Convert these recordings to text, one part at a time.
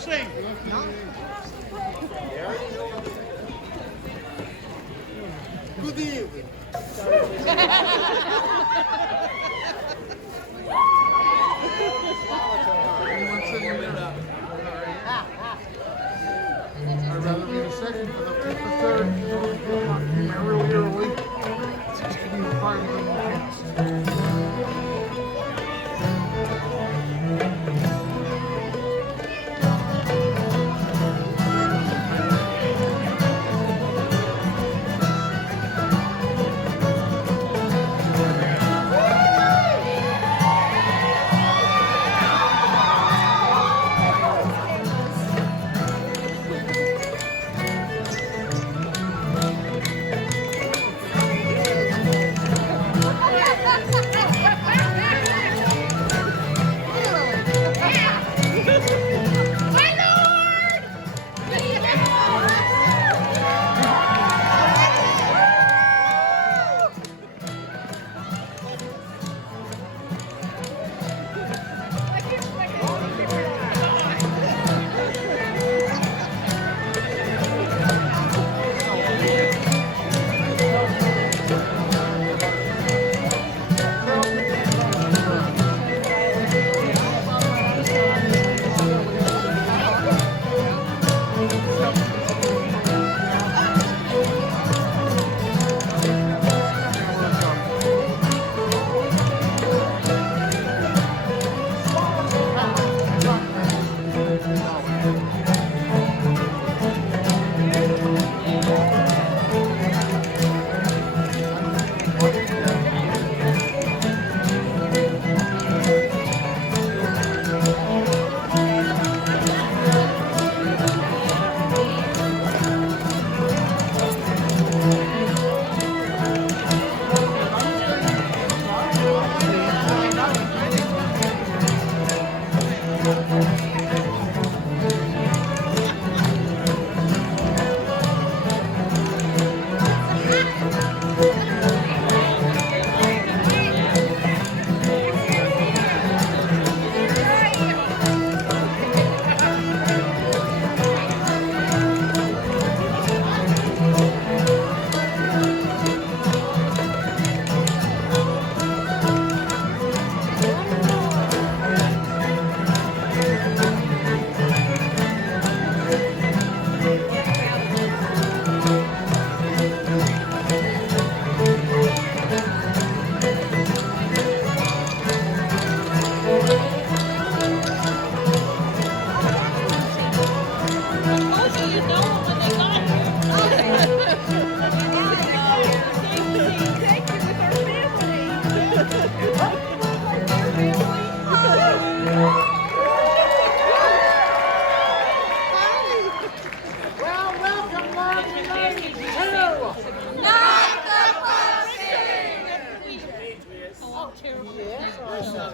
sing. Good evening. Anyone sitting there? I'd rather be the second for the fifth or third. Really early. Even farther than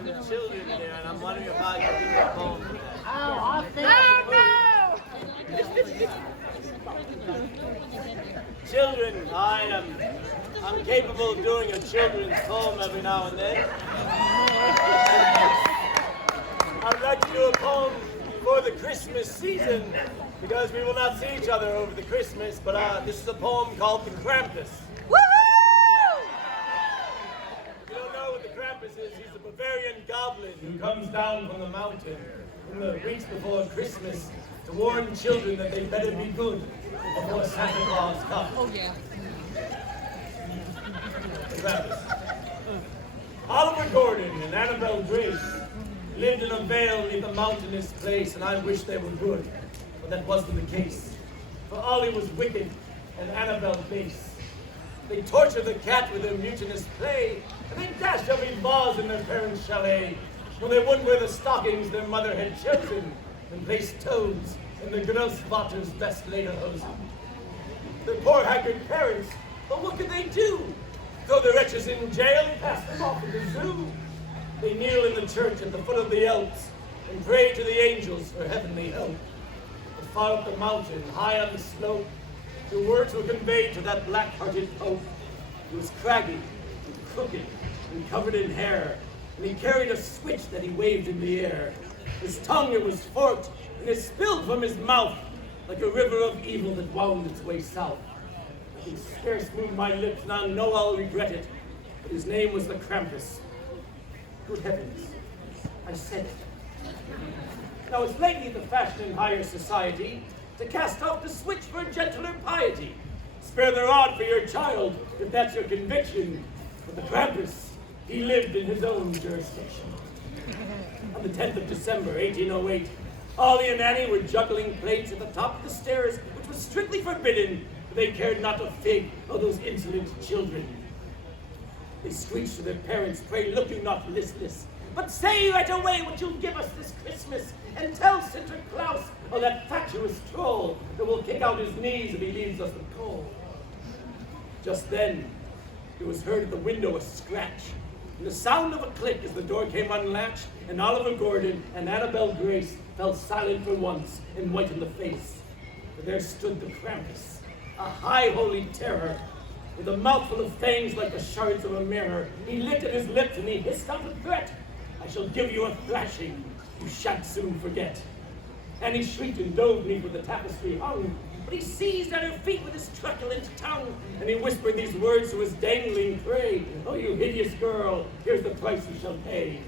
the children here, and I'm wondering if I could do a poem. Children, I'm capable of doing a children's poem every now and then. I'd like to do a poem for the Christmas season, because we will not see each other over the Christmas, but this is a poem called The Krampus. He's a Bavarian goblin who comes down from the mountain in the weeks before Christmas to warn children that they better be good before Santa Claus comes. Oh, yeah. The Krampus. Oliver Gordon and Annabelle Grace lived in a vale near the mountainous place, and I wish they were good, but that wasn't the case. For Ollie was wicked and Annabelle base. They tortured the cat with their mutinous play, and they dashed every vase in their parents' chalet, when they wouldn't wear the stockings their mother had chosen, and placed toads in the Grossvatter's best lederhosen. Their poor haggard parents, but what could they do? Throw the wretches in jail and pass them off to the zoo? They kneel in the church at the foot of the Alps and pray to the angels for heavenly help. But far up the mountain, high on the slope, the words were conveyed to that black-hearted pope. He was craggy and crooked and covered in hair, and he carried a switch that he waved in the air. His tongue it was forked, and it spilled from his mouth like a river of evil that wound its way south. I can scarce move my lips, and I know I'll regret it, but his name was the Krampus. Good heavens, I said it. Now it's lately the fashion in higher society to cast off the switch for gentler piety. Spare the rod for your child, if that's your conviction. But the Krampus, he lived in his own jurisdiction. On the 10th of December, 1808, Ollie and Annie were juggling plates at the top of the stairs, which was strictly forbidden, but they cared not a fig of those insolent children. They screeched to their parents, pray look you not listless, but say right away what you'll give us this Christmas, and tell Sinterklaas, or that fatuous troll, that will kick out his knees if he leaves us with coal. Just then, there was heard at the window a scratch, and the sound of a click as the door came unlatched, and Oliver Gordon and Annabelle Grace fell silent for once and white in the face. For there stood the Krampus, a high holy terror, with a mouthful of fangs like the shards of a mirror. He lifted his lips and he hissed out a threat. I shall give you a thrashing, you shan't soon forget. And he shrieked and dove beneath where the tapestry hung, but he seized at her feet with his truculent tongue, and he whispered these words to his dangling prey. Oh, you hideous girl, here's the price you shall pay.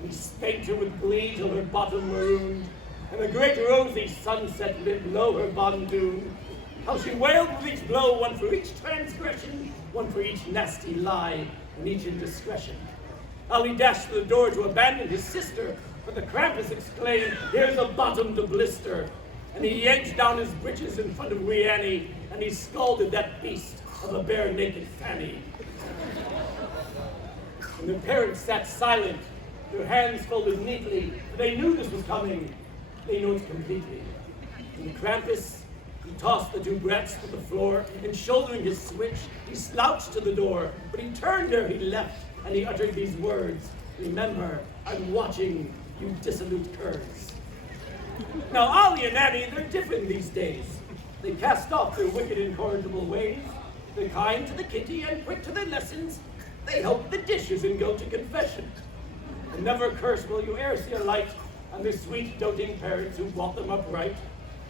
And he spanked her with glee till her bottom marooned, and the great rosy sunset lit low her bondoon. How she wailed with each blow, one for each transgression, one for each nasty lie, and each indiscretion. Ollie dashed to the door to abandon his sister, but the Krampus exclaimed, here's a bottom to blister. And he yanked down his breeches in front of wee Annie, and he scalded that beast of a bare naked Fanny. And the parents sat silent, their hands folded neatly, for they knew this was coming. They knew it completely. And the Krampus, he tossed the two brats to the floor, and shouldering his switch, he slouched to the door. But he turned ere he left, and he uttered these words, remember, I'm watching, you dissolute curs. Now, Ollie and Annie, they're different these days. They cast off their wicked, incorrigible ways. They're kind to the kitty and quick to their lessons. They help the dishes and go to confession. And never curse will you e'er see a light on their sweet, doting parents who brought them up right.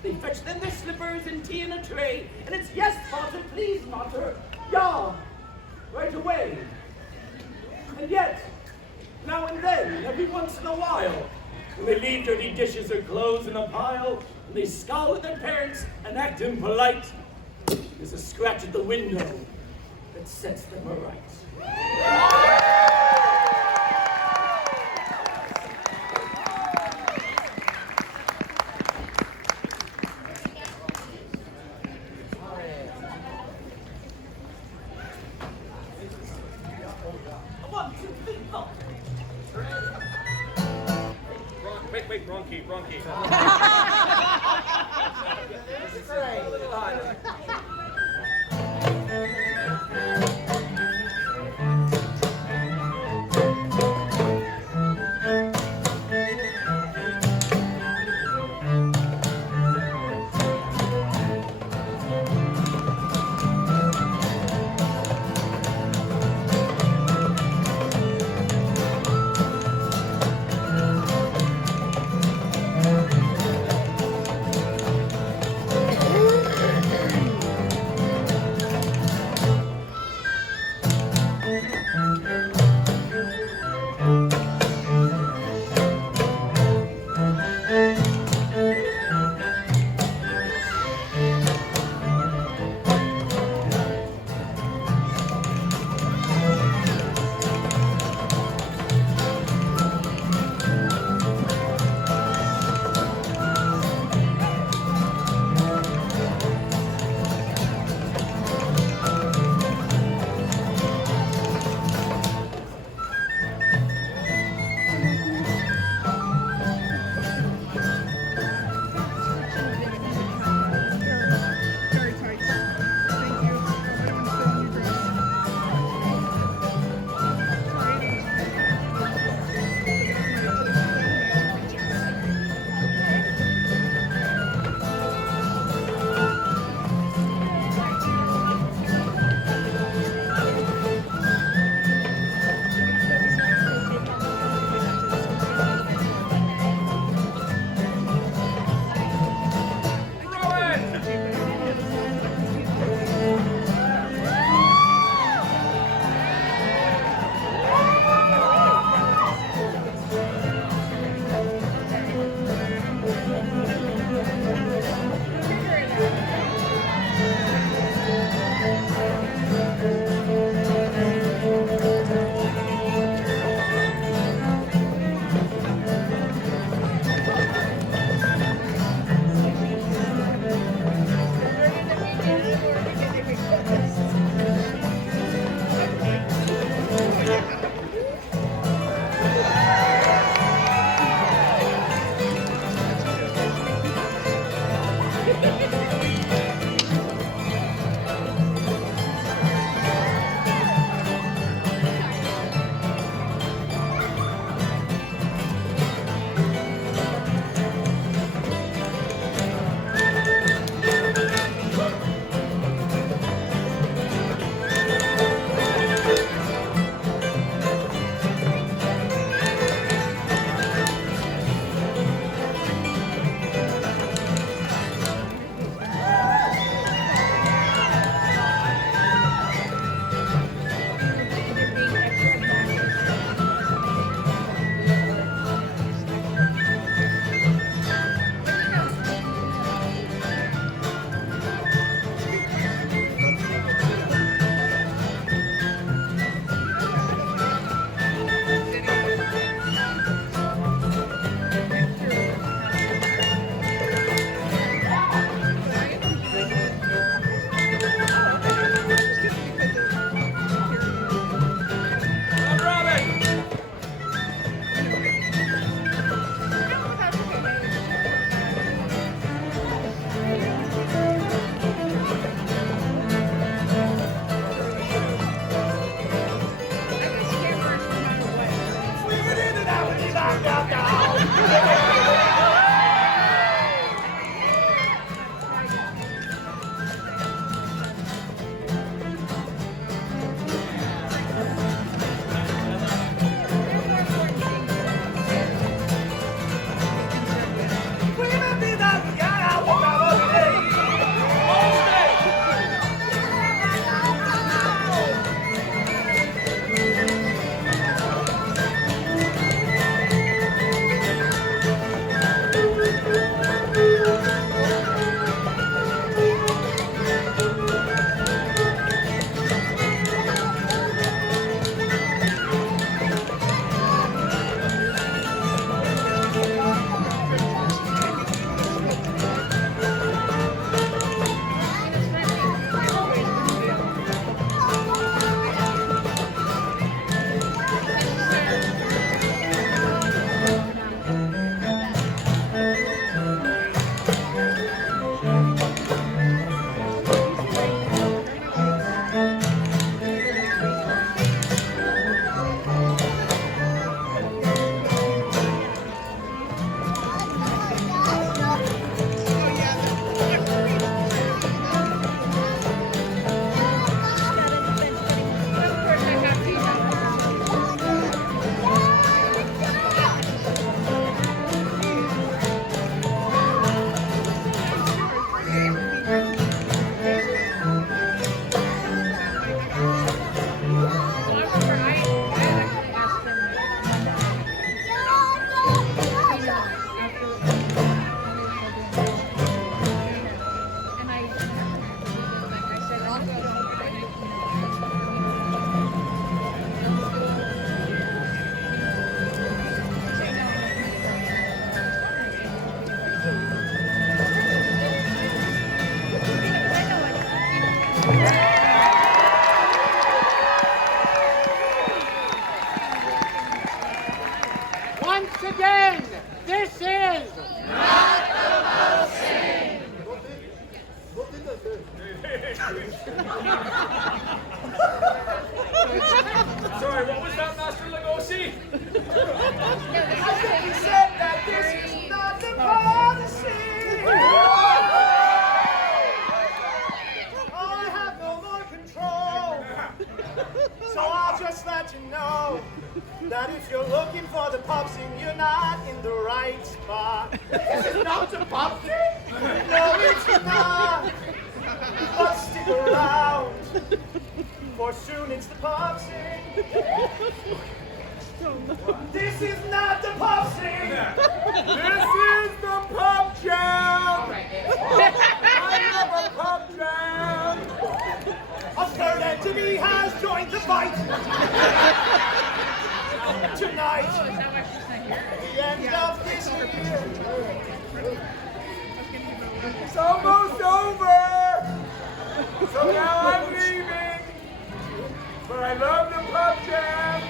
They fetch them their slippers and tea in a tray, and it's yes, Potter, please, Mater, ja, right away. And yet, now and then, every once in a while, when they leave dirty dishes or clothes in a pile, and they scowl at their parents and act impolite, there's a scratch at the window that sets them aright. Wait, wrong key. So I'll just let you know that if you're looking for the pub scene, you're not in the right spot. This is not the pub scene. No, it's not. But stick around, for soon it's the pub scene. This is not the pub scene. This is the pub jam! I love a pub jam! A third entity has joined the fight. Tonight, the end of this year. It's almost over! So now I'm leaving! But I love the pub jam!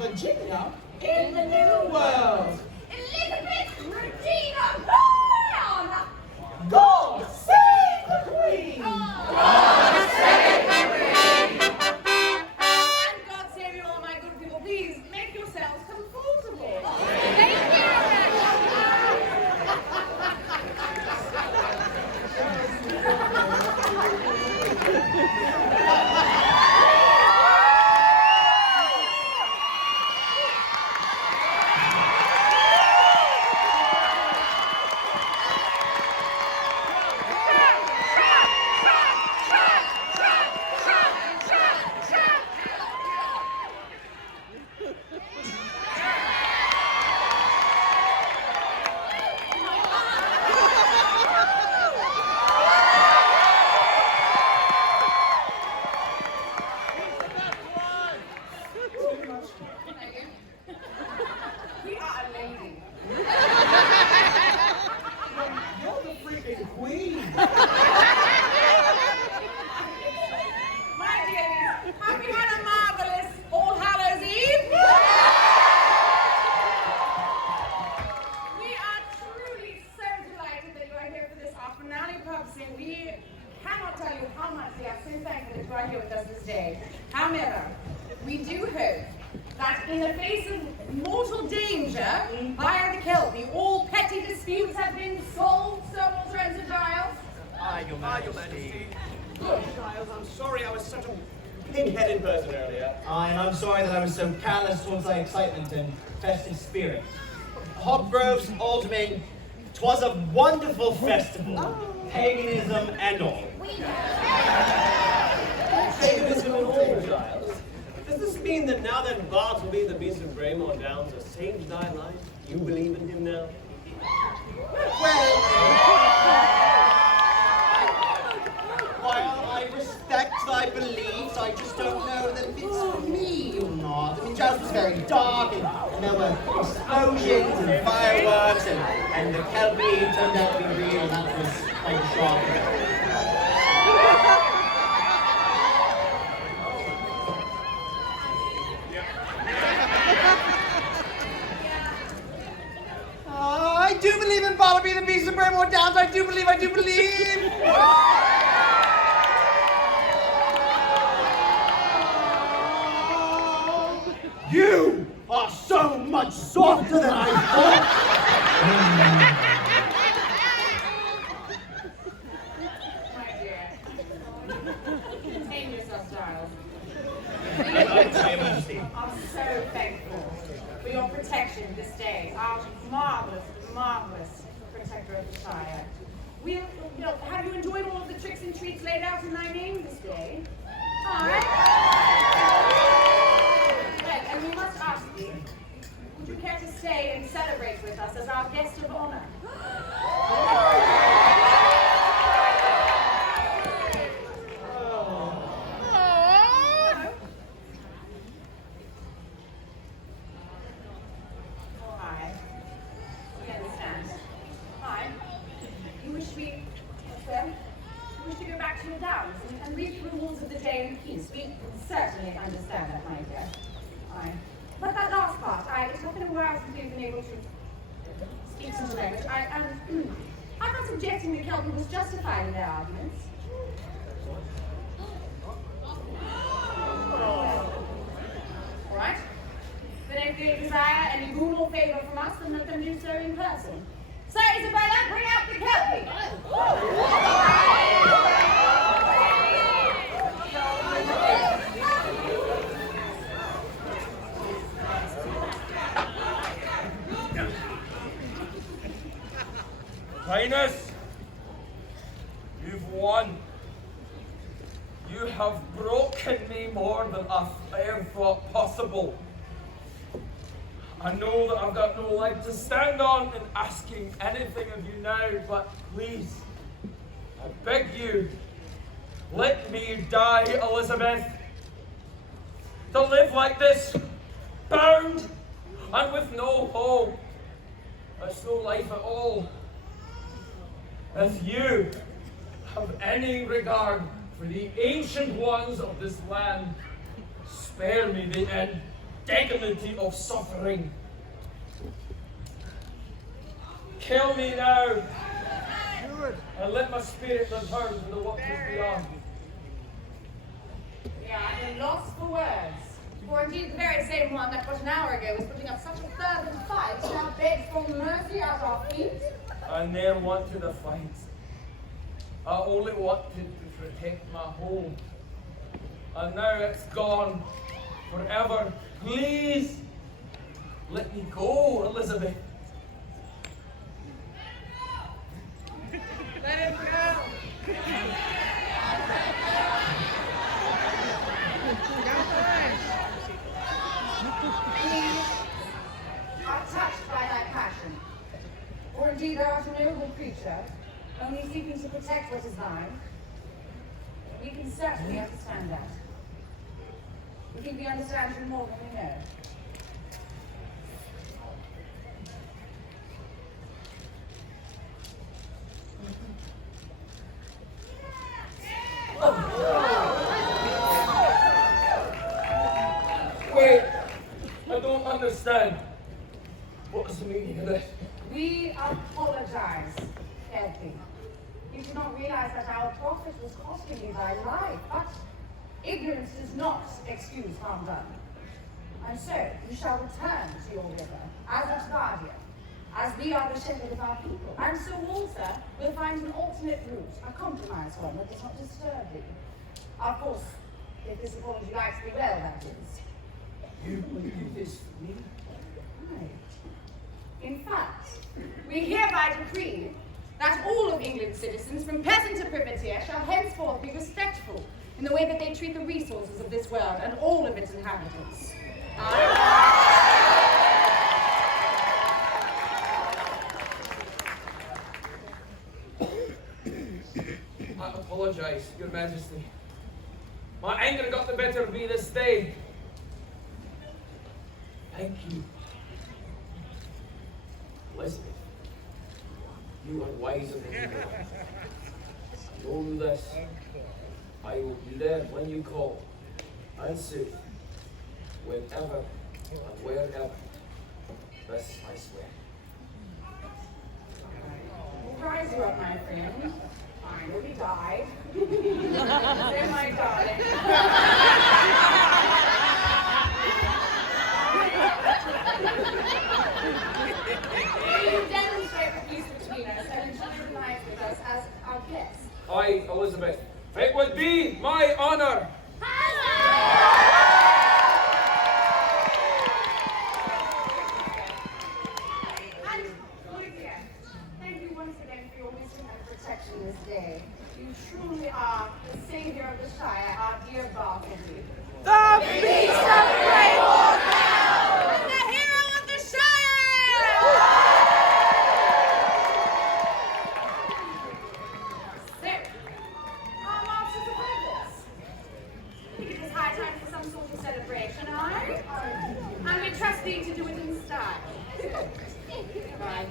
Virginia in the New World. Elizabeth Regina Brown! God save the Queen! God save the Queen! And God save you all, my good people. Please make yourselves comfortable. Thank you. You're the freaking Queen! My dearies, have we had a marvelous All Hallows Eve? We are truly so delighted that you are here for this our finale pub scene. We cannot tell you how much we are so thankful that you are here with us this day. However, we do hope that in the face of mortal danger via the Kelpie, all petty disputes have been solved, Sir Walter and Sir Giles. Aye, Your Majesty. Look, Giles, I'm sorry I was such a pig-headed person earlier. Aye, and I'm sorry that I was so callous towards thy excitement and festive spirit. Hobgrove's Alderman, 'twas a wonderful festival, paganism and all. Paganism and all, Giles. Does this mean that now that Bart will be the Beast of Braemore Downs has changed thy life? You believe in him now? While I respect thy beliefs, I just don't know that it's for me or not. I mean, Giles was very dark, and there were explosions and fireworks, and the Kelpie turned out to be real, and that was quite shocking. I do believe in Barnaby the Beast of Braemore Downs. I do believe. You are so much softer than I thought. My dear. Contain yourself, Giles. I I'm so thankful for your protection this day. Our marvelous, marvelous protector of the Shire. Have you enjoyed all of the tricks and treats laid out in thy name this day? Alright. Well, and we must ask you, would you care to stay and celebrate with us as our guest of honor? And read through the rules of the day in peace. We certainly understand that, my dear. Aye. But that last part, it's not been a while since we've been able to speak such a language. I'm not suggesting that Kelpie was justified in their arguments. All right. Then if they desire any boon or favor from us, then let them do so in person. So, Isabella, bring out the Kelpie! Highness, you've won. You have broken me more than I ever thought possible. I know that I've got no leg to stand on in asking anything of you now, but please, I beg you, let me die, Elizabeth. To live like this, bound and with no hope, that's no life at all. If you have any regard for the ancient ones of this land, spare me the indignity of suffering. Kill me now, and let my spirit return to the waters beyond. Yeah, I'm lost for words. For indeed the very same one that but an hour ago was putting up such a fervent fight now begs for mercy at our feet. I never wanted a fight. I only wanted to protect my home. And now it's gone forever. Please, let me go, Elizabeth. Let him go. Are touched by thy passion, or indeed thou art a noble creature, only seeking to protect what is thine. We can certainly understand that. We think we understand you more than we know. Wait, I don't understand. What is the meaning of this? We apologize, Kelpie. You should not realize that our prophet was costing you thy life, but ignorance does not excuse harm done. And so, you shall return to your river as its guardian, as we are the shepherd of our people. And so Walter will find an alternate route, a compromise one that does not disturb thee. Of course, if this apology likes me well, that is. You will do this for me? Right. In fact, we hereby decree that all of England's citizens, from peasant to privateer, shall henceforth be respectful in the way that they treat the resources of this world and all of its inhabitants. I apologize, Your Majesty. My anger got the better of me this day. Thank you. Elizabeth, you are wiser than you know. Know this. I will be there when you call, and safe, whenever and wherever. This I swear. We'll rise you up, my friend. Finally died. There, my darling. Will you demonstrate the peace between us and enjoy the night with us as our guests? Aye, Elizabeth. It would be my honor. And Lydia, thank you once again for your wisdom and protection this day. You truly are the savior of the Shire, our dear Bartleby. The Beast of Greywater! And the hero of the Shire! So, our masters of Hogwarts. I think it is high time for some sort of celebration, aye? And we trust thee to do it in style. Right.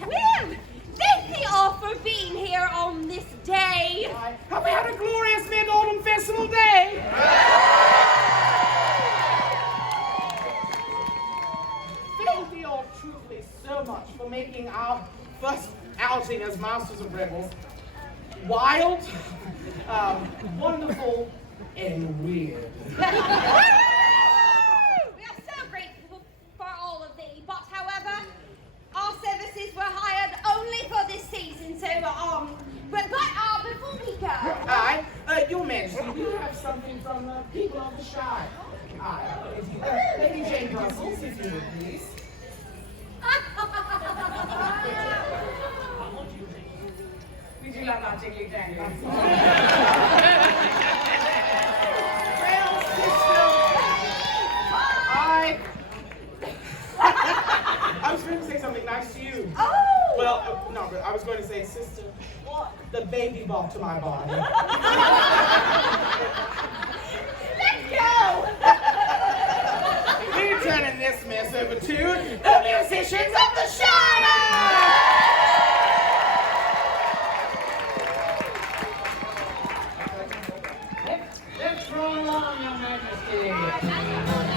Come in! Thank thee all for being here on this day. Have we had a glorious mid-autumn festival day? Thank thee all truly so much for making our first outing as Masters of Rebels wild, wonderful, and weird. We are so grateful for all of thee, but however, our services were hired only for this season, so before we go. Aye, Your Majesty, we have something from the people of the Shire. Aye, Lady Jane Brussels, if you would please. We do love our jiggly dangles. Well, sister, I was going to say something nice to you. Oh! Well, no, but I was going to say, sister, What? the baby bump to my body. Let's go! We're turning this mess over to the musicians of the Shire! Let's roll along, Your Majesty.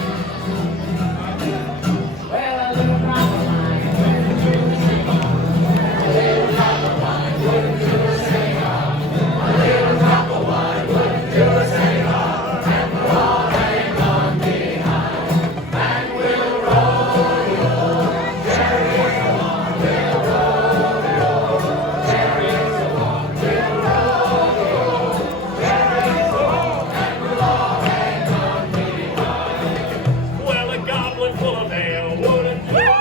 Well, a little drop of wine wouldn't do a thing. A little drop of wine wouldn't do a thing. A little drop of wine wouldn't do a thing. And we'll all hang on behind. And we'll roll your chariots along. We'll roll your chariots along. We'll roll your chariots along. And we'll all hang on behind. Well, a goblin full of ale wouldn't do a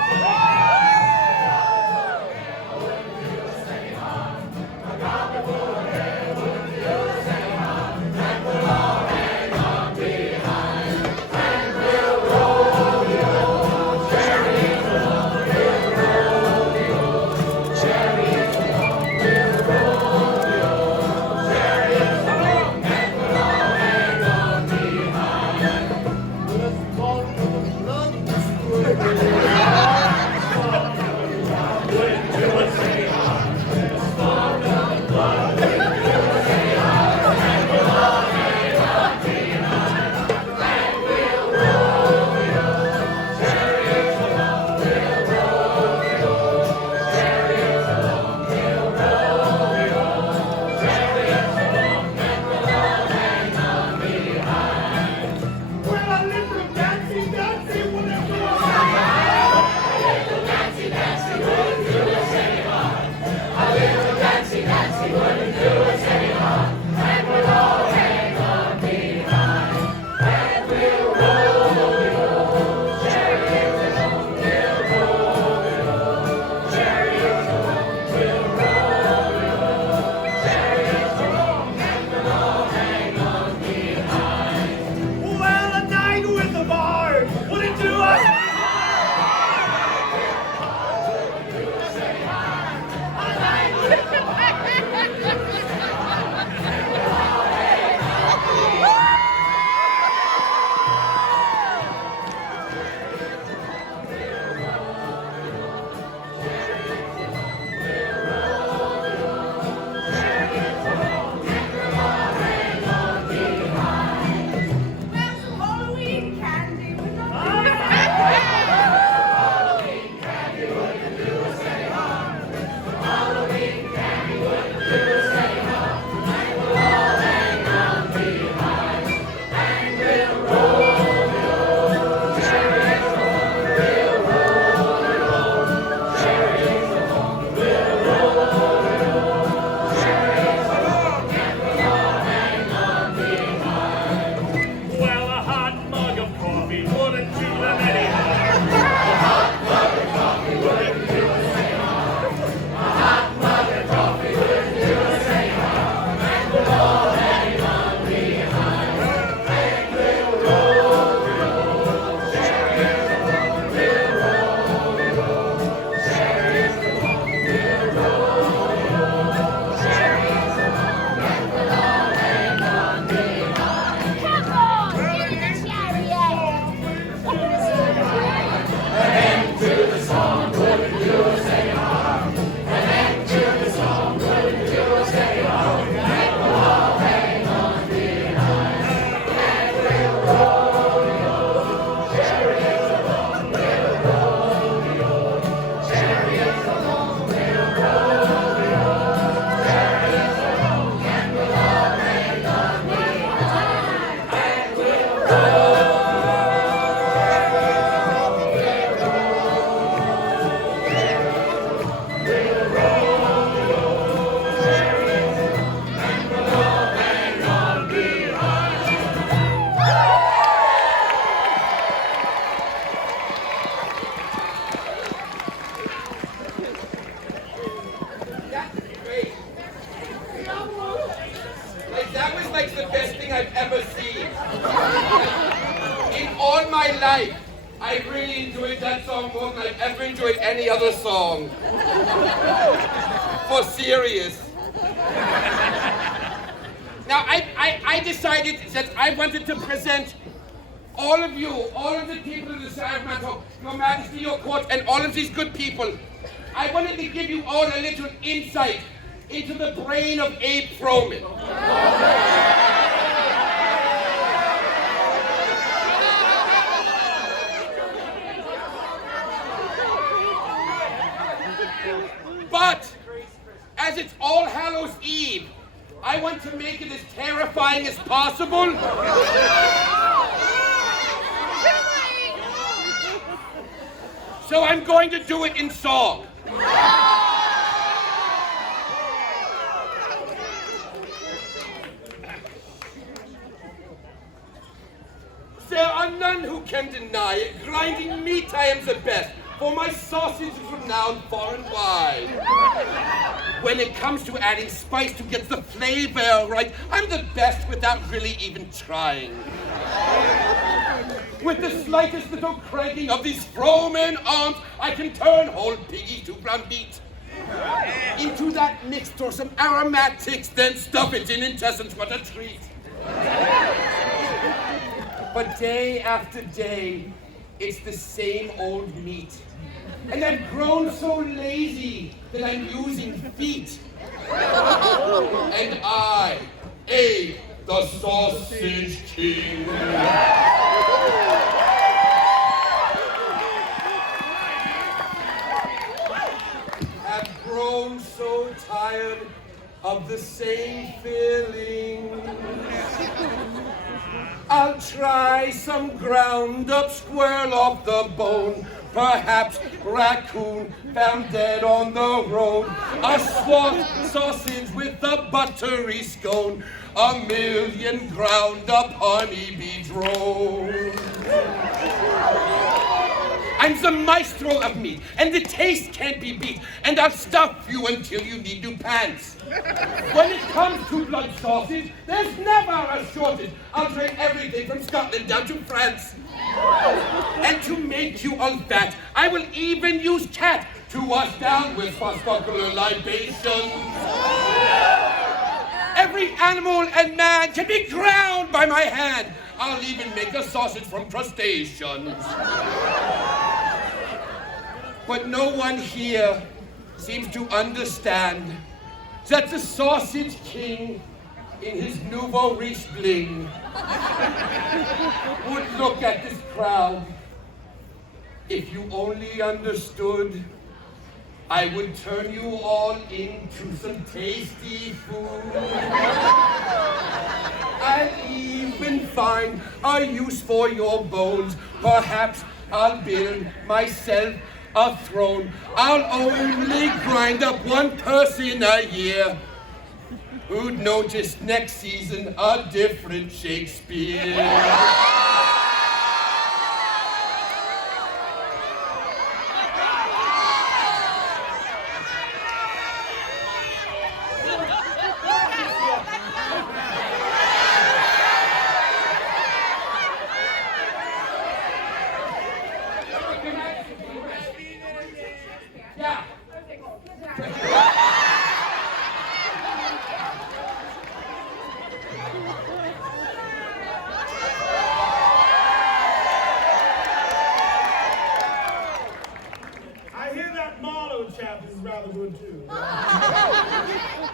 We'll life. I really enjoyed that song more than I've ever enjoyed any other song. For serious. Now, I decided that I wanted to present all of you, all of the people in the Shire of Mantok, Your Majesty, your court, and all of these good people. I wanted to give you all a little insight into the brain of Abe Froman. But, as it's All Hallows Eve, I want to make it as terrifying as possible. So I'm going to do it in song. There are none who can deny it. Grinding meat I am the best, for my sausage is renowned far and wide. When it comes to adding spice to get the flavor right, I'm the best without really even trying. With the slightest little cranking of these Froman arms, I can turn whole piggy to ground meat. Into that mixture some aromatics, then stuff it in intestines, what a treat. But day after day, it's the same old meat. And I've grown so lazy that I'm using feet. And I, Abe, the Sausage King, have grown so tired of the same feeling. I'll try some ground up squirrel off the bone, perhaps raccoon found dead on the road, a swamp sausage with a buttery scone, a million ground up honeybee drones. I'm the maestro of meat, and the taste can't be beat, and I'll stuff you until you need new pants. When it comes to blood sausage, there's never a shortage. I'll trade everything from Scotland down to France. And to make you all fat, I will even use cat to wash down with swashbuckler libations. Every animal and man can be ground by my hand. I'll even make a sausage from crustaceans. But no one here seems to understand that the Sausage King, in his nouveau riche bling, would look at this crowd. If you only understood, I would turn you all into some tasty food. I'll even find a use for your bones. Perhaps I'll build myself a throne. I'll only grind up one person a year who'd notice next season a different Shakespeare.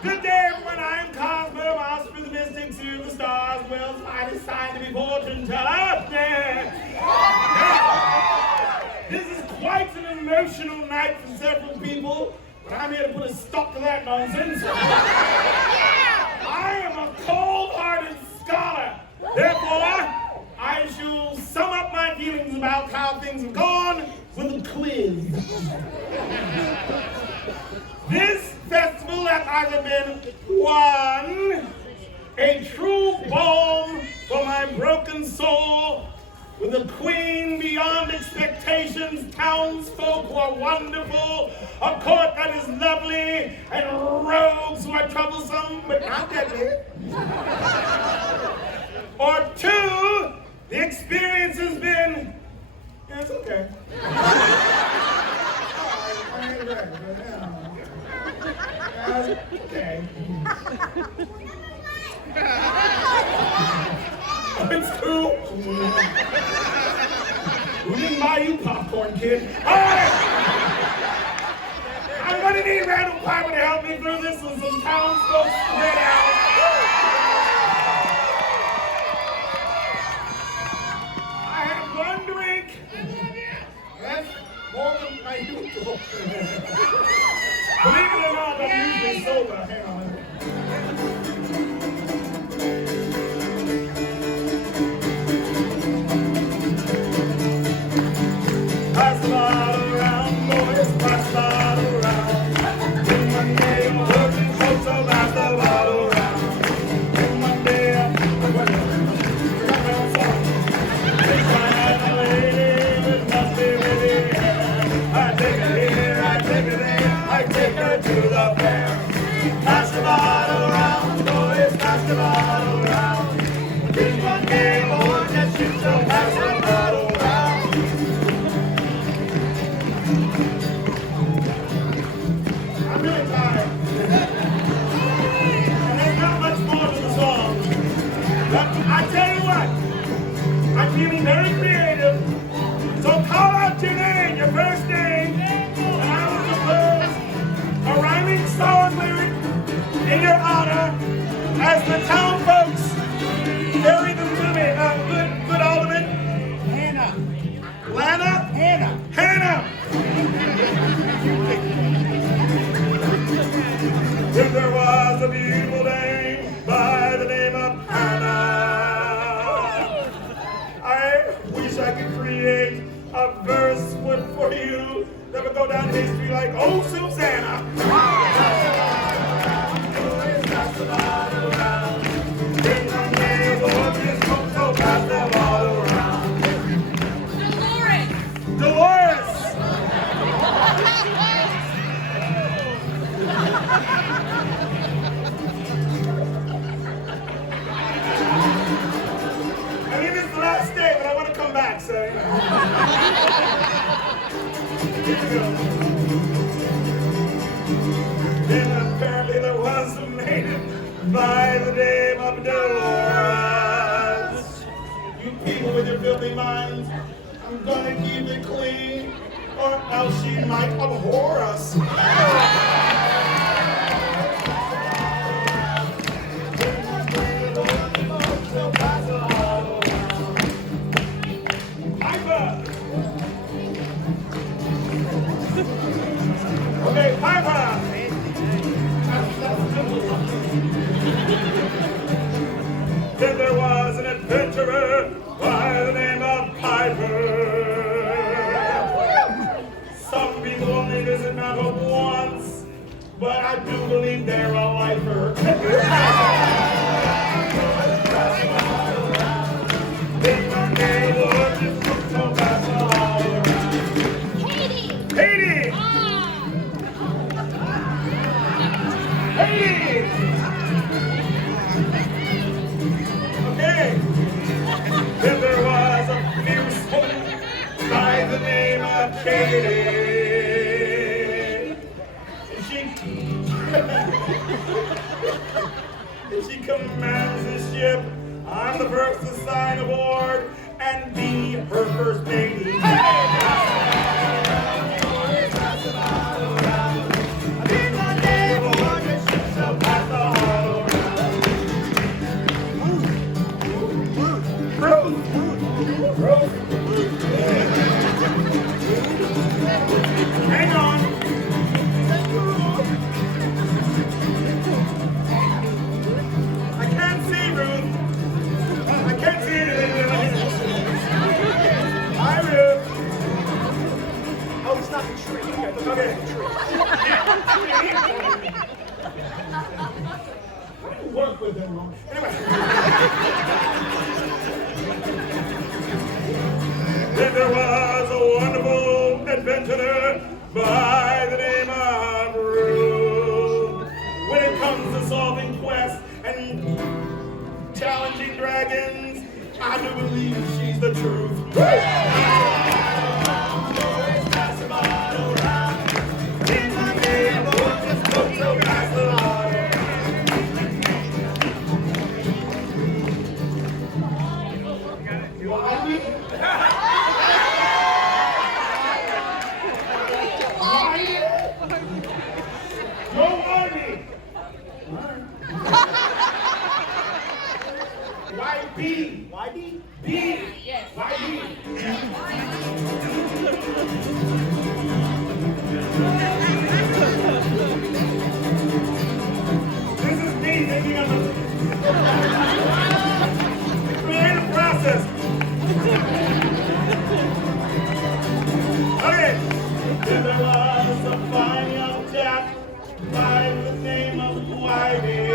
Good day, everyone. I am Cosmo, Oscar the Mystic, Seer of the Stars, Will's finest sign to be fortune teller. This is quite an emotional night for several people, but I'm here to put a stop to that nonsense. I am a cold-hearted scholar. Therefore, I shall sum up my feelings about how things have gone with a quiz. This festival has either been, one, a true balm for my broken soul, with a queen beyond expectations, townsfolk who are wonderful, a court that is lovely, and rogues who are troublesome but not deadly. Or two, the experience has been Yeah, it's okay. All right, I ain't ready, but yeah, it's okay. It's cool. We didn't buy you popcorn, kid. All right. I'm gonna need Randall Piper to help me through this with some townsfolk spread out. I have one drink. That's more than I usual. Believe it or not, I'm usually sober. Hang on. Pass the bottle around, boys, pass the bottle around. In one day I'm working close, so pass the bottle around. In one day I'm working I take it here, I take it there, I take her to the fair. Pass the bottle around, boys, pass the bottle around. In one day I'm working, so pass the bottle around. I'm really tired. And there's not much more to the song. But I tell you what, I'm feeling very creative. So call out your name, your first name, and I will compose a rhyming song lyric in your honor as the town folks carry them to me. Good alderman? Hannah. Lana? Hannah. Hannah! If there was a beautiful dame by the name of Hannah, I wish I could create a verse for you that would go down history like, oh, Susanna. Pass the bottle around. In the name of this book, so pass the bottle around. Dolores! Dolores! I mean, it's the last day, but I want to come back, so, you know. Here we go. Then apparently there was a maiden by the name of Dolores. You people with your filthy minds, I'm gonna keep it clean, or else she might abhor us. Okay, Piper! Then there was an adventurer by the name of Piper. Some people only visit Mount Hope once, but I do believe they're a lifer. Katie! Katie! Okay. Then there was a fierce woman by the name of Katie. And she commands the ship. I'm the first to sign aboard and be her first lady. Hang on. I can't see, Ruth. I can't see anything. Hi, Ruth. Oh, it's not the tree. Okay. How do you work with them, Ron? Anyway. Then there was a wonderful adventurer by the name of Ruth. When it comes to solving quests and challenging dragons, I do believe she's the truth. by the name of Whitey.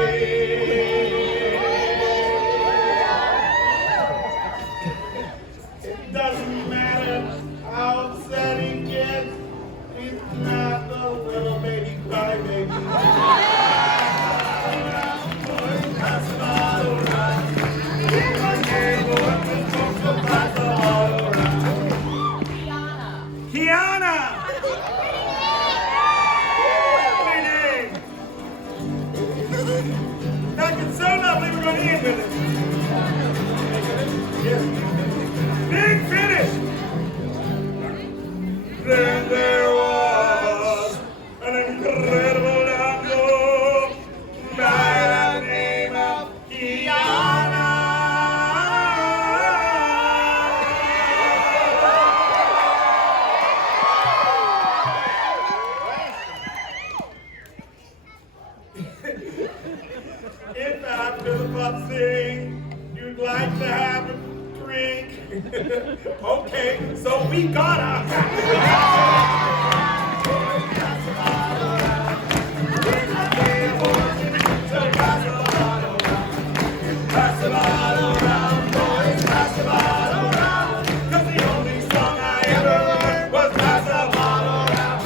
It doesn't matter how upset he gets, he's not the little baby crybaby. Pass the bottle around. Pass the bottle around. Kiana! It's so lovely we're going to end with it. Yeah. Big finish! Then there was an incredible dango by the name of Kiana. If after the pop sing, you'd like to have a drink, okay, so we gotta. Pass the bottle around. Pass the bottle around, boys, pass the bottle around. 'Cause the only song I ever learned was pass the bottle around.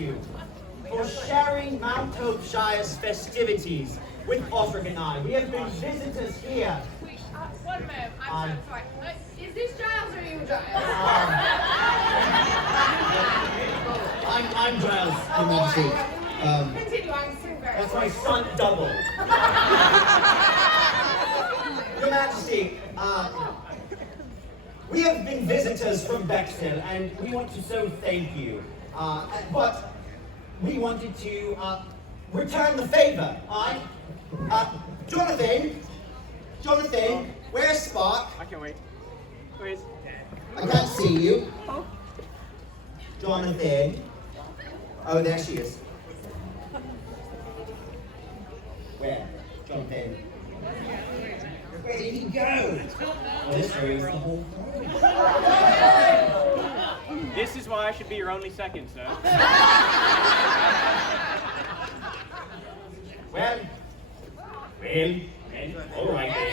you for sharing Mount Hopeshire's festivities with Osric and I. We have been visitors here. One moment, I'm so sorry. Is this Giles or you, Giles? I'm Giles, Your Majesty. Continue, I'm so very That's my son, Double. Your Majesty, we have been visitors from Bexhill, and we want to so thank you. But we wanted to return the favor. Jonathan, where's Spark? I can't wait. Where is? I can't see you. Jonathan. Oh, there she is. Where? Jonathan. Where did he go? Well, this is the whole This is why I should be your only second, sir. Well, all right then.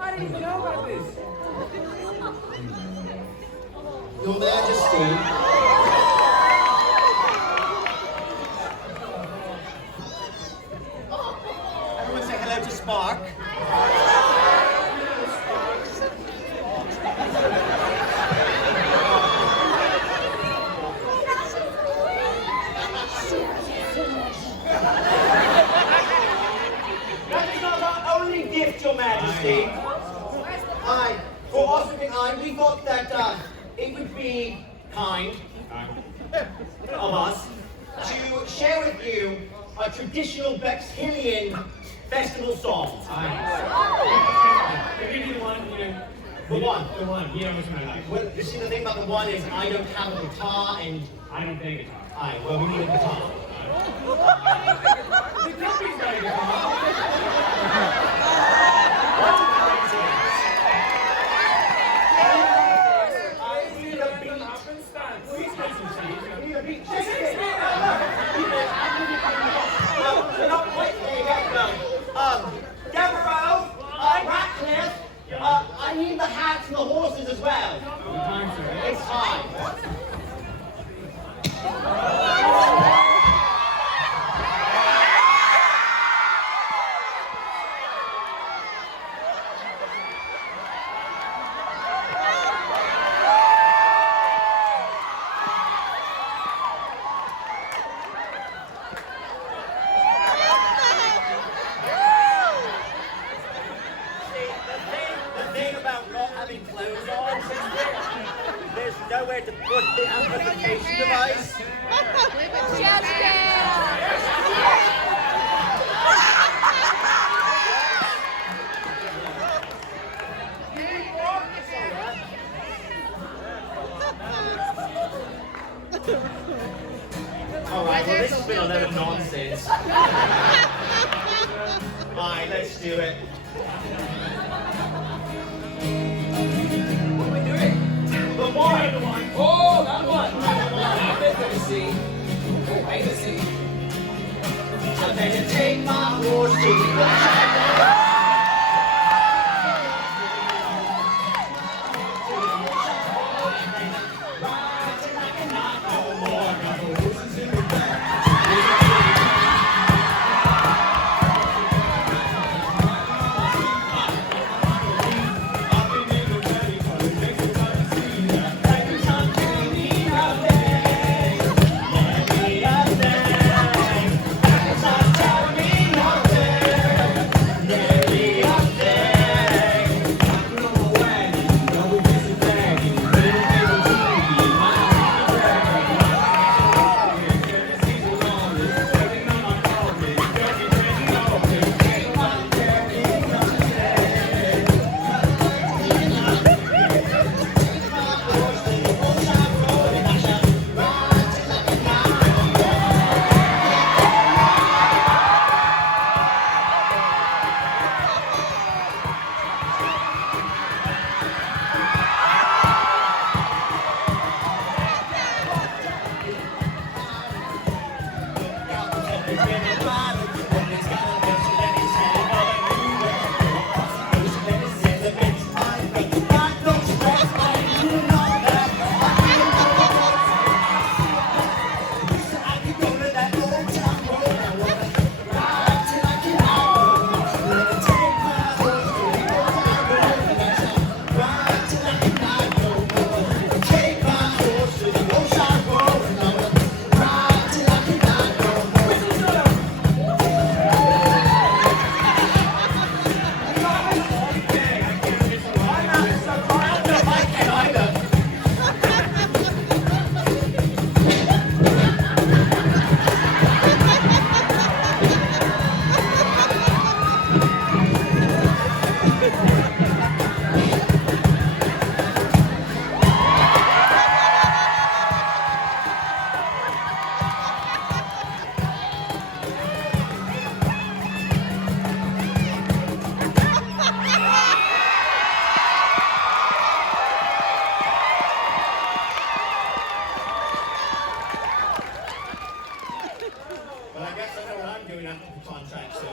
I didn't even know about this. Your Majesty. Everyone say hello to Spark. That is not our only gift, Your Majesty. For Osric and I, we thought that it would be kind of us to share with you a traditional Bexhillian festival song. If you need one, The one. you know what's my life. Well, you see, the thing about the one is I don't have a guitar, and I don't play guitar. well, we need a guitar. The company's got a guitar. Devereaux, Ratcliffe, I need the hats and the horses as well. It's time. Clothes on, there's nowhere to put the amplification device. Alright, well this has been a load of nonsense. Alright, let's do it. The one! Oh, that one! I've been to see. Wait to see. I'm gonna take my horse to the Well, I guess I know what I'm doing after the contract soon.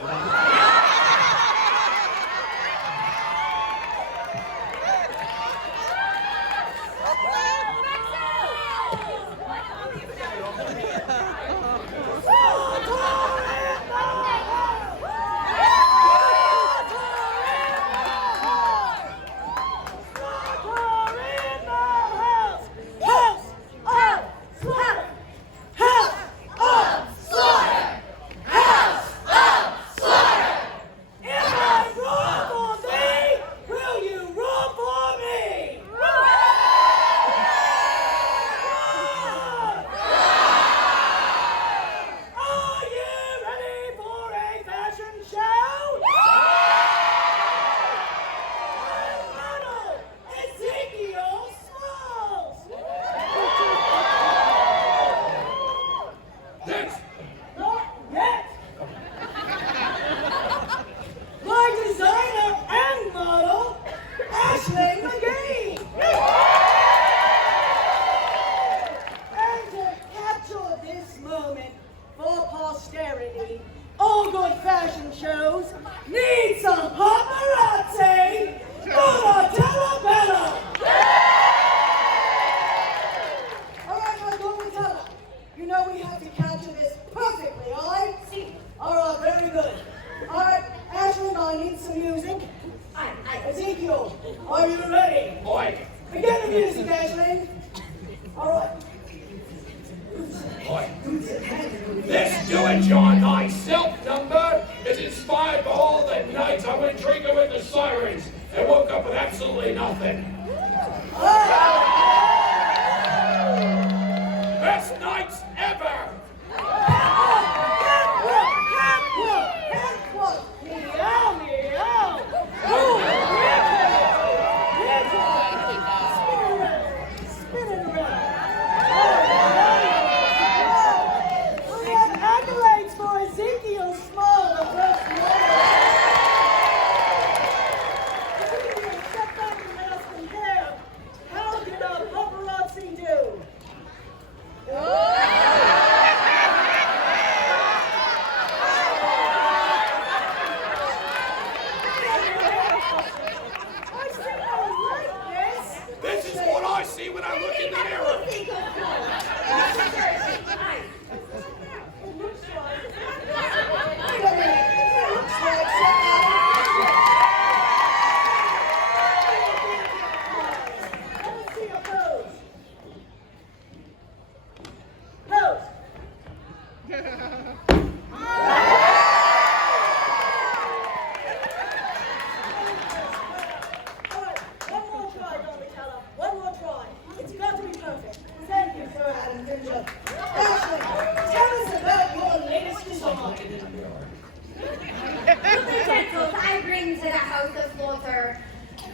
All good fashion shows need some paparazzi. Donatella. All right, my Donatella. You know we have to capture this perfectly, all right? See. All right, very good. All right, Ashley, I need some music. Ezekiel, are you ready? Oi! Begin the music, Ashley. All right. Oi! Let's do it, John. Thy self number is inspired by all the nights I went drinking with the sirens and woke up with absolutely nothing. Best nights ever!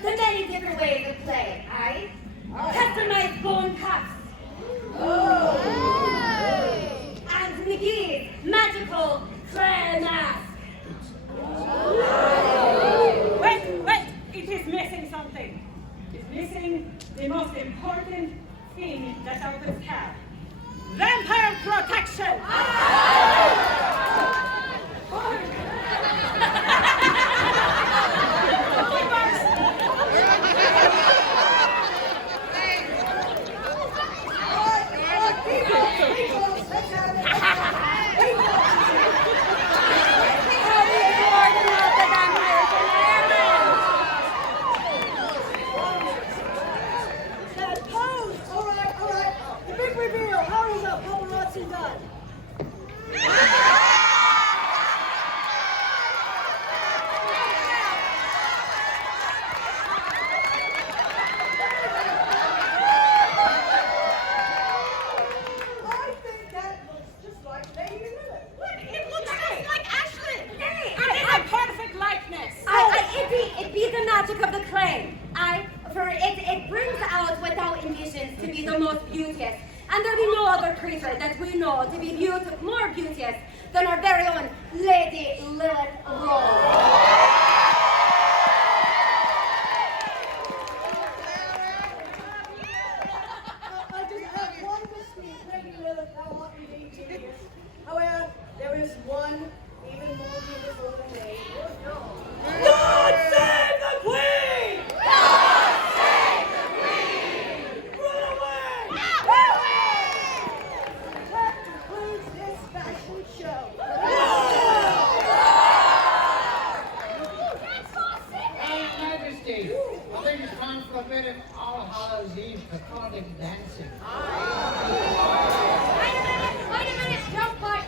The many different ways of play, aye? Customized bone cups. And McGee's magical clay mask. Wait, it is missing something. It's missing the most important thing that outfits have. Vampire protection! the most beauteous. And there be no other creature that we know to be more beauteous than our very own Lady Lilith Rose. I just have one dispute, Lady Lilith, thou art indeed genius. However, there is one even more beautiful than me. God save the Queen! God save the Queen! Run away! That concludes this fashion show. Majesty, I think it's time for a bit of All Hallows Eve cacophonic dancing. Wait a minute, don't fight.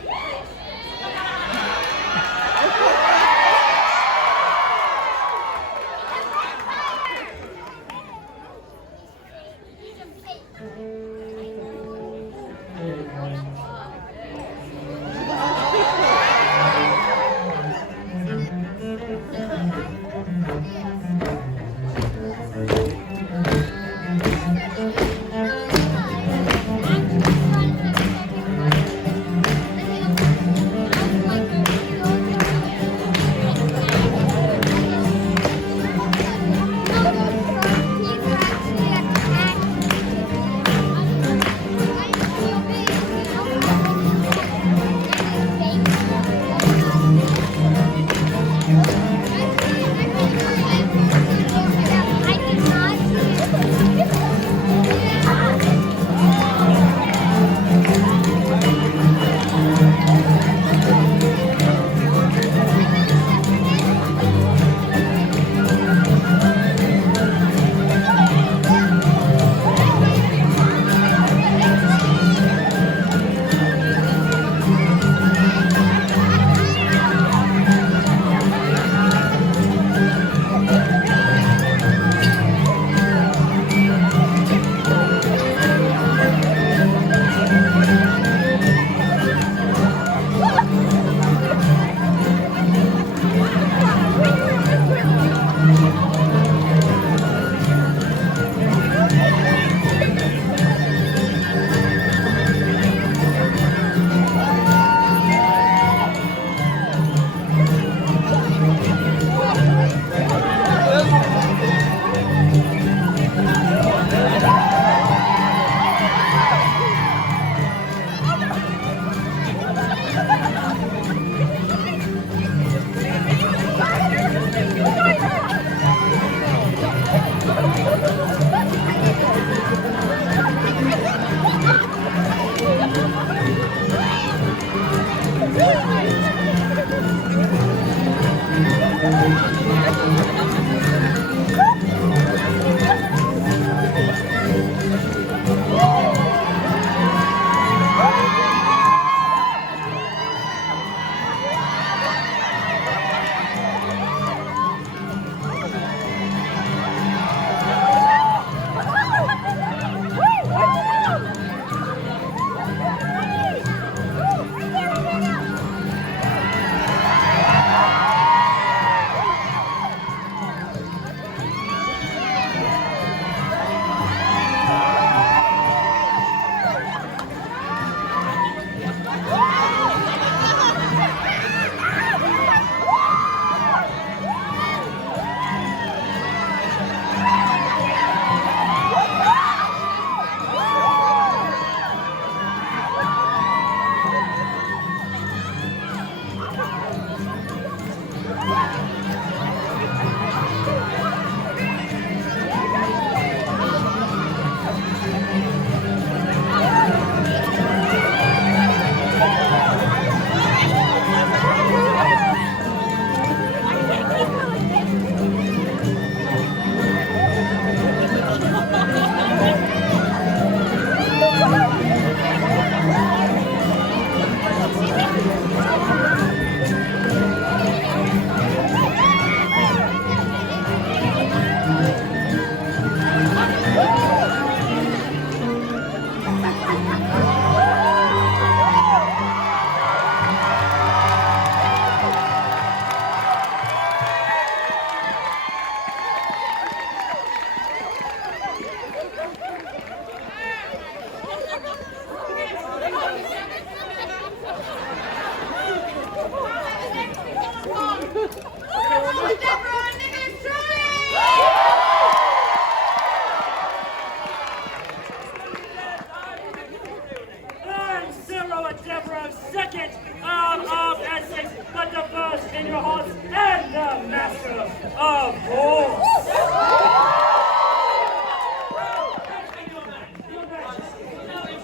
Of course.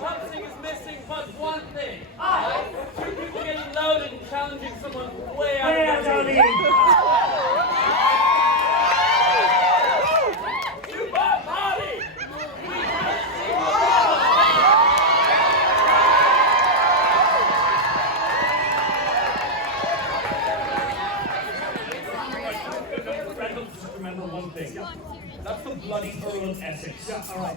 Something is missing but one thing. Two people getting loaded and challenging someone way out of their league. You bought body. Randall, just remember one thing. That's the bloody Earl of Essex. Yeah, all right.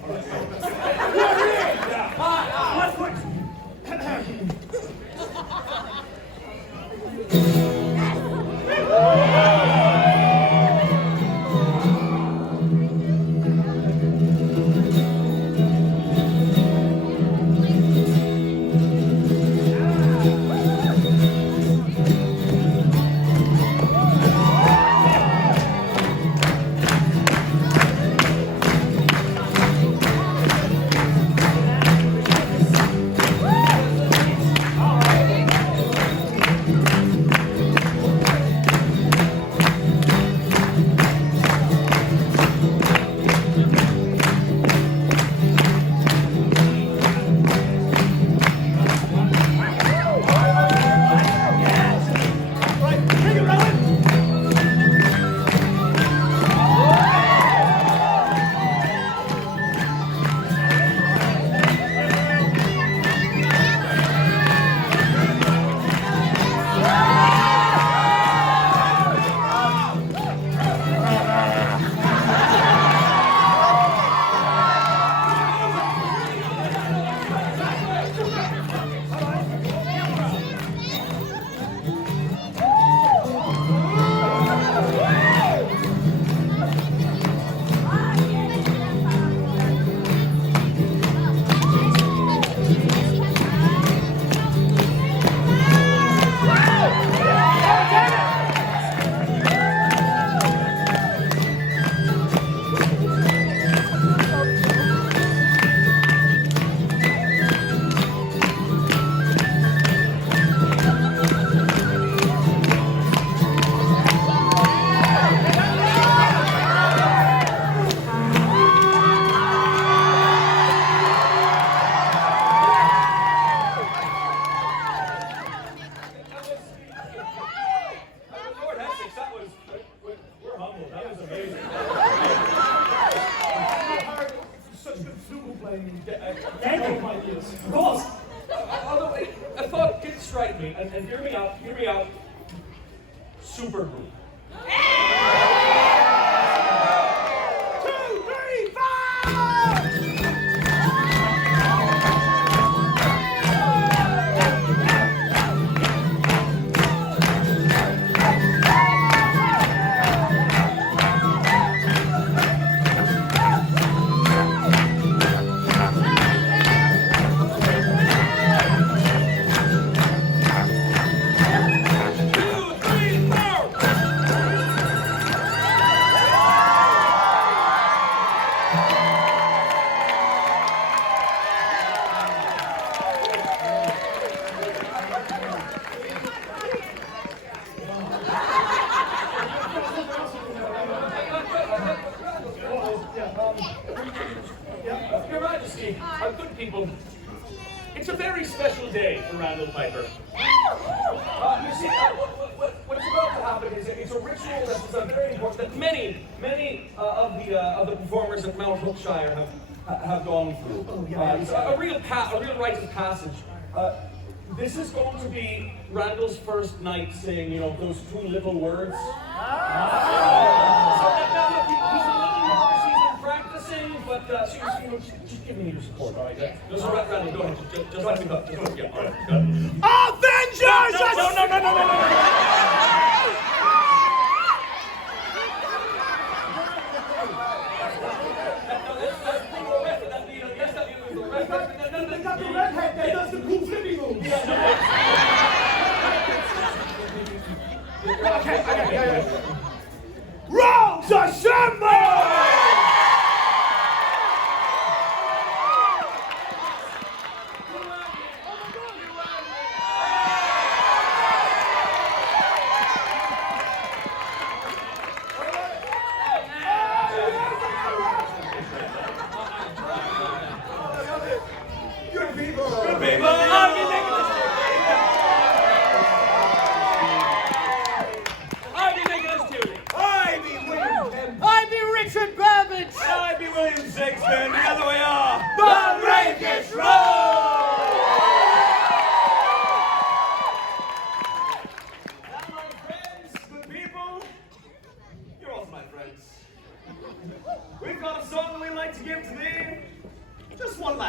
And hear me out. Super group. Your Majesty, our good people, it's a very special day for Randall Piper. You see, what's about to happen is it's a ritual that is very important that many of the performers at Mount Hookshire have gone through. It's a real rite of passage. This is going to be Randall's first night saying, you know, those two little words. But just give me your support, all right? Just Randall, go ahead. Just let me go. Yeah, all right, go ahead. Avengers! No. They got the redhead that does the cool flippy moves. Okay. Rouse assemble!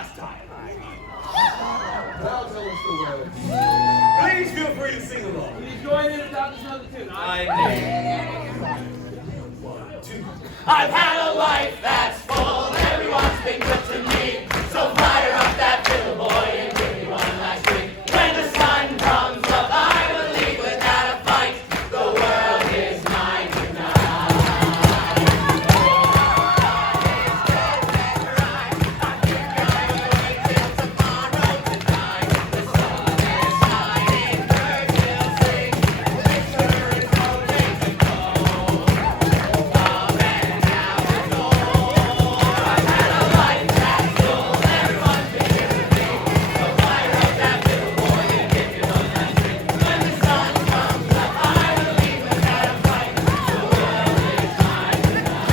last time. Now tell us the words. Please feel free to sing along. Will you join in without this other tune? I I've had a life that's full, everyone's been good to me. So fire up that fiddle, boy, and give me one last drink. When the sun comes up, I will leave without a fight. The world is mine tonight. I think I will wait till tomorrow tonight. The sun is shining, birds will sing. This sure is no way to go. Up and down and go. I've had a life that's full, everyone's been good to me. So fire up that little boy and give me one last drink. When the sun comes up, I will leave without a fight. The world is mine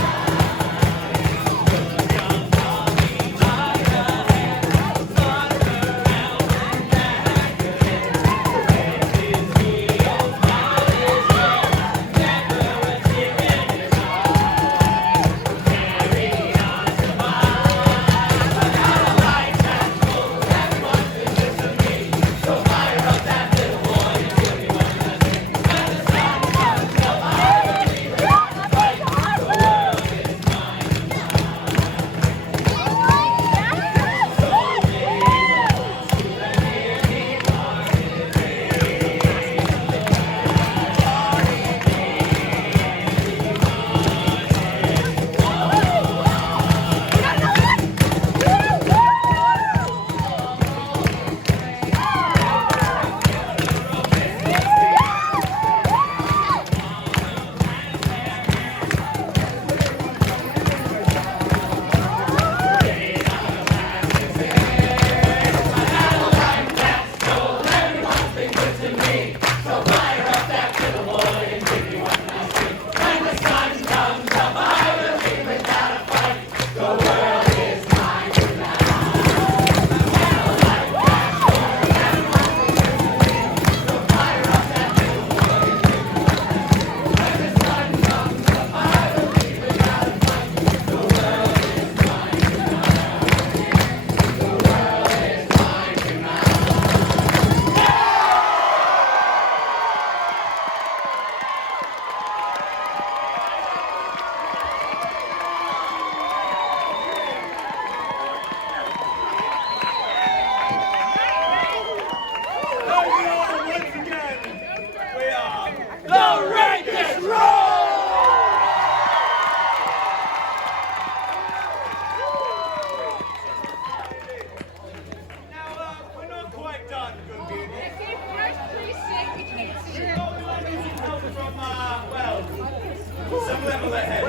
some level ahead.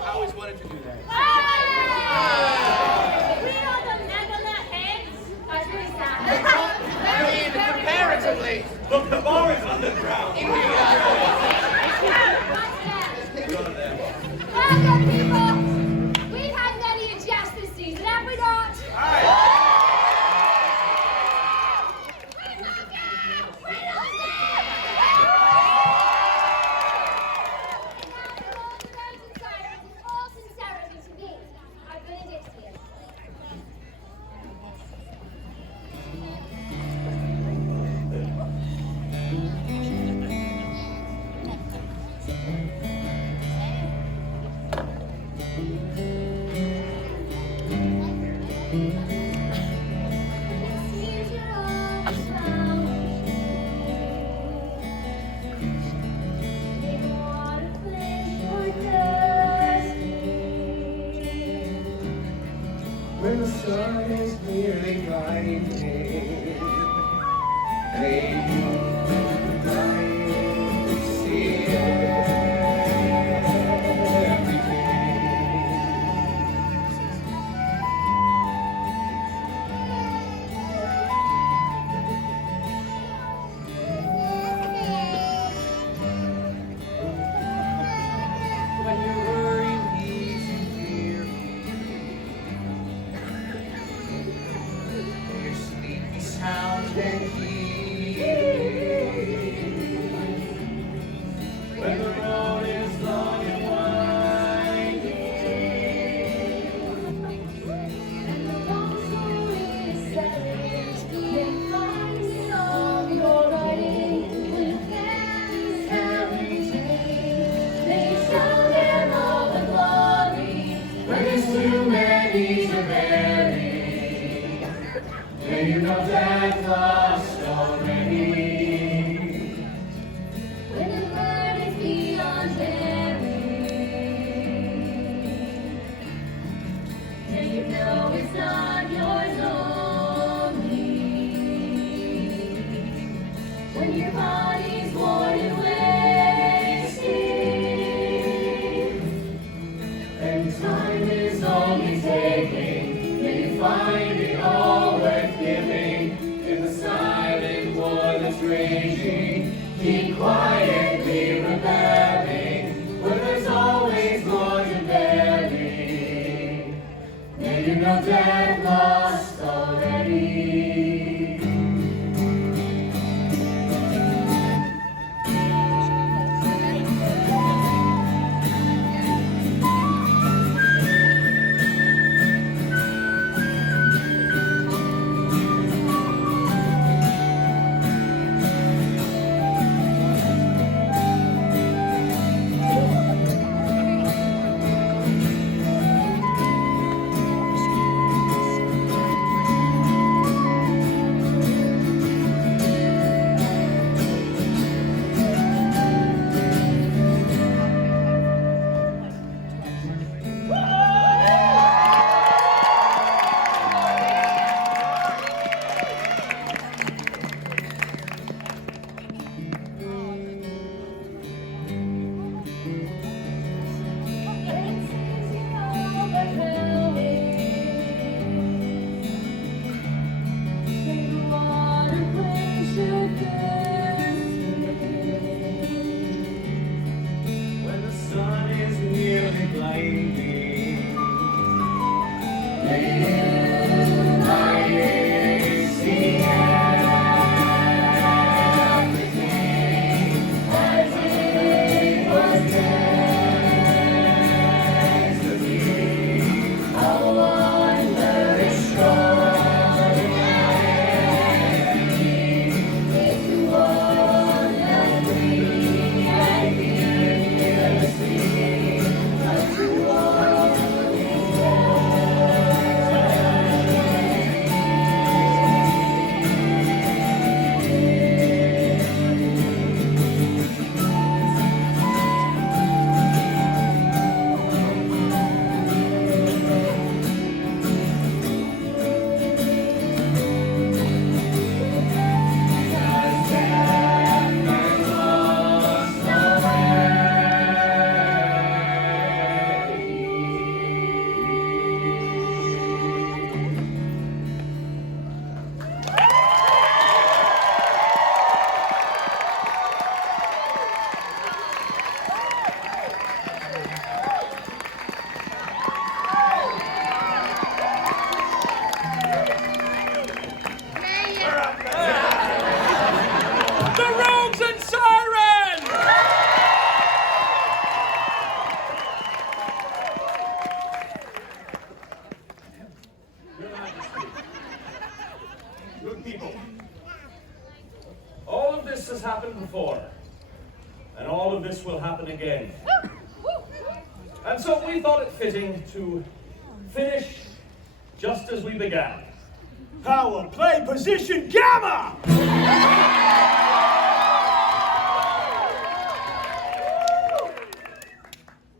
I always wanted to do that. We are the Netherlands heads. That's really sad. Comparatively. Look, the bar is underground. Well done, people. We've had many a jest this season, have we not? When the sun is clearly shining, baby, dying to see everything. When you worry, easy fear. Your sleepy sounds and hear. when your body's worn and wasting, and time is only taking, may you find it all worth giving in the silent war that's raging. Keep quietly rebelling, where there's always more to bearing. May you know death lost already. When the sun is nearly blinding, may you see everything as it was meant to be. A wondrous extraordinary, if you want and free and fearlessly, but you always The rogues and sirens! Your Majesty, good people, all of this has happened before, and all of this will happen again. And so we thought it fitting to finish just as we began. Power play position gamma!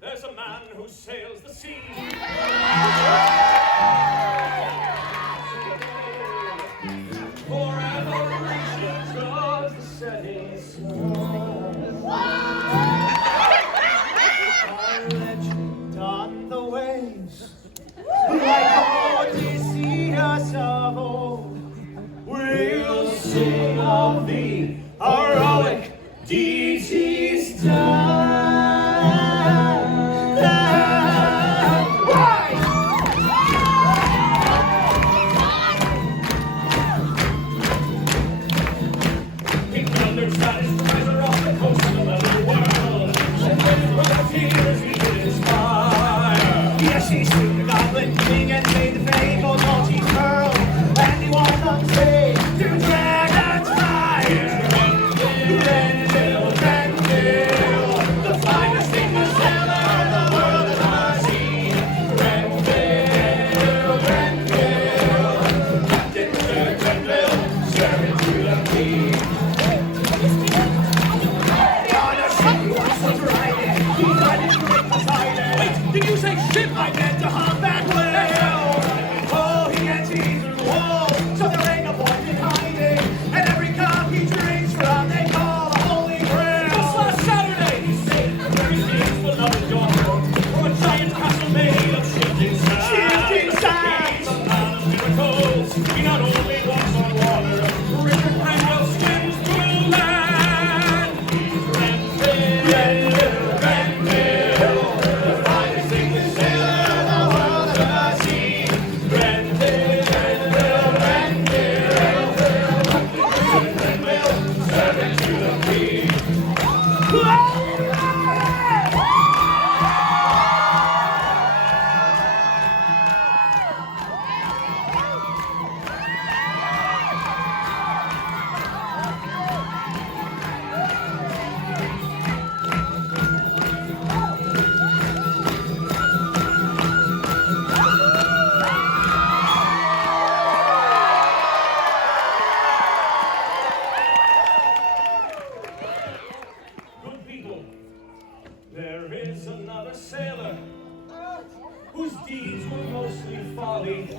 There's a man who sails the sea. For evolution draws the setting sun. our legend on the waves, like Odysseus of old. We'll sing of the heroic deeds he's done. He thunders that his treasure off the coast of the mellow world, and then his brother tears he did inspire. Yes, he slew the goblin king and made the fabled Maltese pearl, and he walked unscathed through dragon's fire. Renville, Renville, the finest English sailor the world has ever seen. Renville, Renville, Captain Sir Renville, serving to the queen. ghastly folly,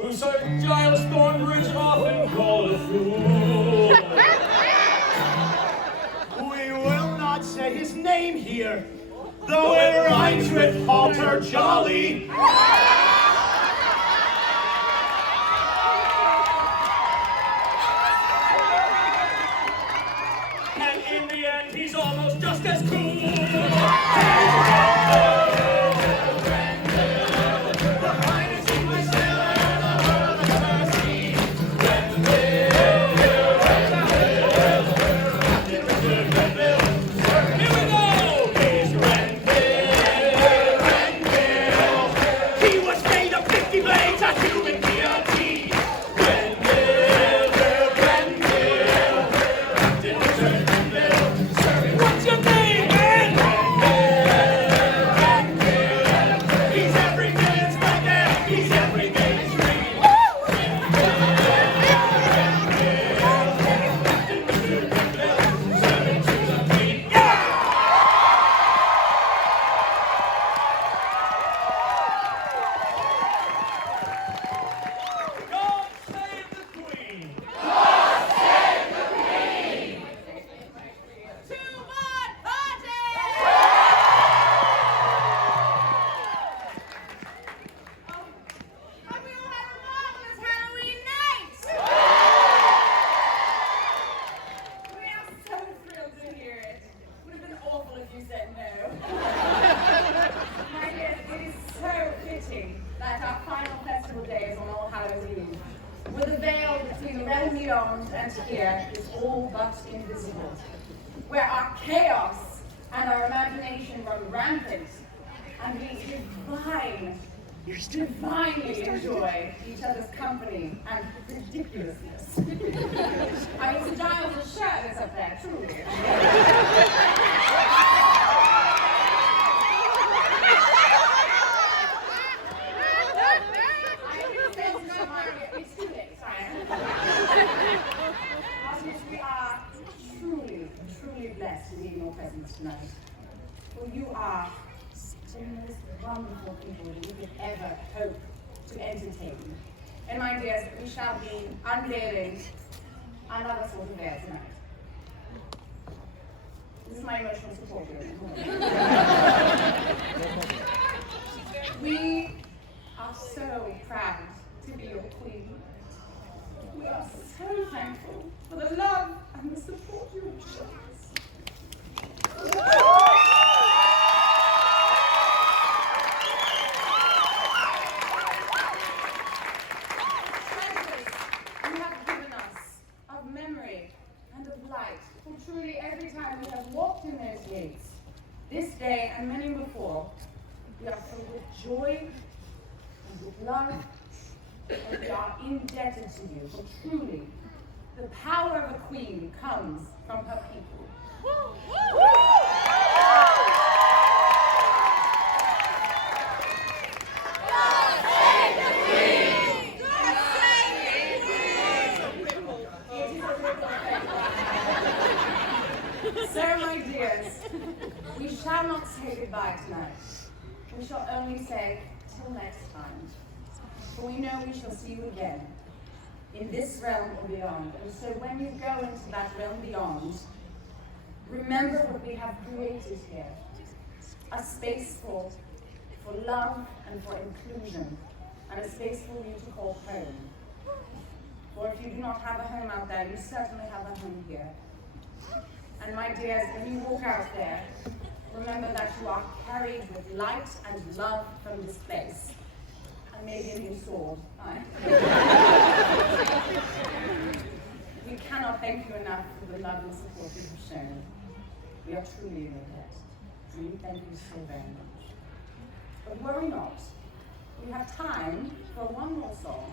who Sir Giles Thornbridge often called a fool. We will not say his name here, though it rhymes with halter jolly. And in the end, he's almost just as cool. With a veil between the realm beyond and here is all but invisible, where our chaos and our imagination run rampant, and we divinely enjoy each other's company and ridiculousness. I mean, Sir Giles' shirt is up there, truly. We are truly blessed to be in your presence tonight. For you are the most wonderful people that we could ever hope to entertain. And my dears, we shall be unveiling another sort of air tonight. This is my emotional support group. We are so proud to be your queen. We are so thankful for the love and the support you have shown us. Treasures you have given us of memory and of light, for truly every time we have walked in those gates, this day and many before, we are filled with joy and with love, and we are indebted to you, for truly, the power of a queen comes from her people. God save the queen! God save the queen! So, my dears, we shall not say goodbye tonight. We shall only say till next time. For we know we shall see you again, in this realm or beyond. And so when you go into that realm beyond, remember what we have created here. A space for love and for inclusion, and a space for you to call home. For if you do not have a home out there, you certainly have a home here. And my dears, when you walk out there, remember that you are carried with light and love from this place. And maybe a new sword. We cannot thank you enough for the love and support you have shown. We are truly in your debt. And we thank you so very much. But worry not. We have time for one more song.